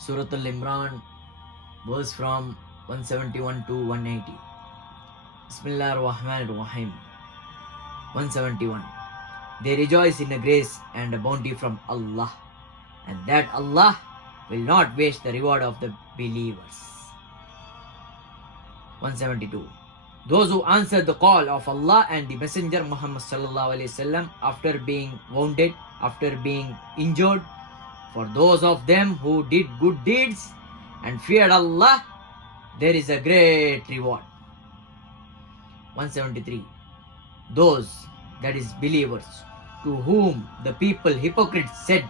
Surah al-Imran, verse from 171 to 180. Bismillah ar-Rahman ar-Rahim. 171. They rejoice in a grace and a bounty from Allah, and that Allah will not waste the reward of the believers. 172. Those who answer the call of Allah and the Messenger Muhammad sallallahu alaihi wasallam after being wounded, after being injured, for those of them who did good deeds and feared Allah, there is a great reward. 173. Those, that is believers, to whom the people hypocrites said,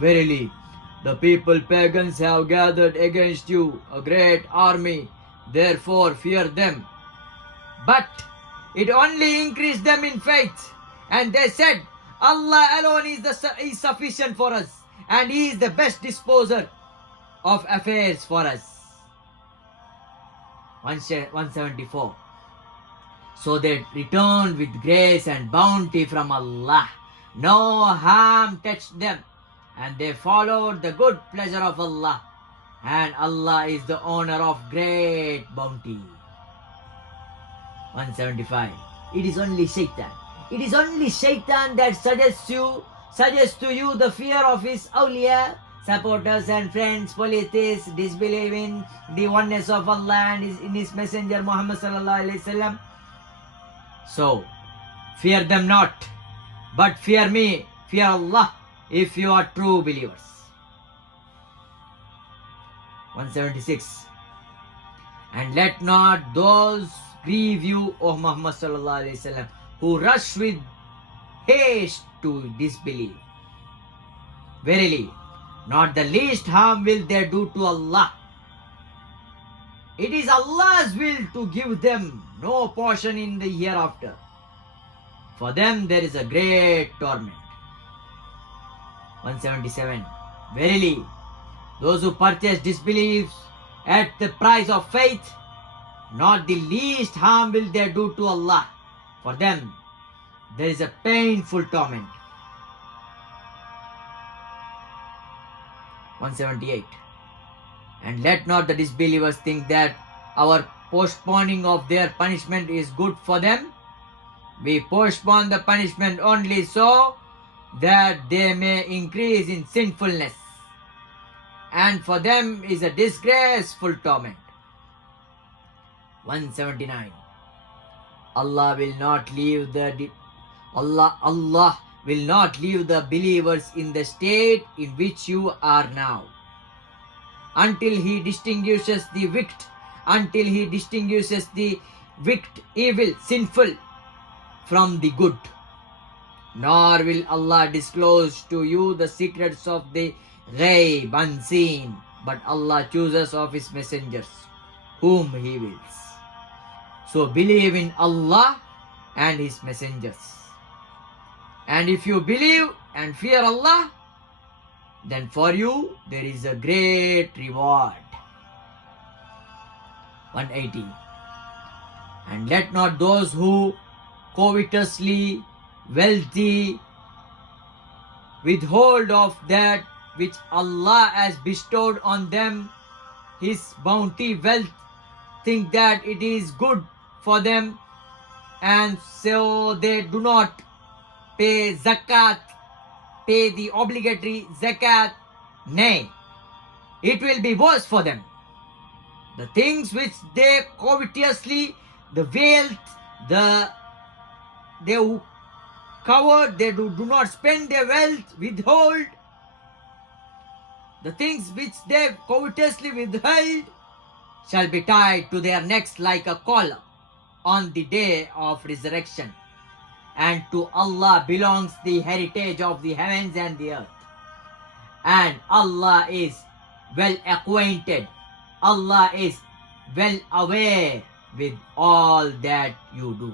verily, the people pagans have gathered against you a great army, therefore fear them. But it only increased them in faith, and they said, Allah alone is sufficient for us, and He is the best disposer of affairs for us. 174. So they returned with grace and bounty from Allah. No harm touched them, and they followed the good pleasure of Allah, and Allah is the owner of great bounty. 175. It is only Shaitan. It is only Shaitan that suggests to you the fear of his awliya, supporters and friends, polytheists, disbelieve in the oneness of Allah and in His Messenger Muhammad sallallahu alaihi wasallam. So, fear them not, but fear me, fear Allah, if you are true believers. 176. And let not those grieve you, O Muhammad sallallahu alaihi wasallam, who rush with haste to disbelieve. Verily, not the least harm will they do to Allah. It is Allah's will to give them no portion in the hereafter. For them there is a great torment. 177. Verily, those who purchase disbeliefs at the price of faith, not the least harm will they do to Allah. For them there is a painful torment. 178. And let not the disbelievers think that our postponing of their punishment is good for them. We postpone the punishment only so that they may increase in sinfulness, and for them is a disgraceful torment. 179. Allah will not leave the believers in the state in which you are now, until He distinguishes the wicked, evil, sinful from the good. Nor will Allah disclose to you the secrets of the ghaib, unseen, but Allah chooses of His messengers whom He wills. So believe in Allah and His messengers. And if you believe and fear Allah, then for you there is a great reward. 180. And let not those who covetously wealthy withhold of that which Allah has bestowed on them, His bounty, wealth, think that it is good for them, and so they do not pay zakat, pay the obligatory zakat. Nay, it will be worse for them. The things which they covetously, the wealth, they who cover, they do not spend their wealth, withhold. The things which they covetously withheld shall be tied to their necks like a collar on the day of resurrection. And to Allah belongs the heritage of the heavens and the earth. And Allah is well acquainted. Allah is well aware with all that you do.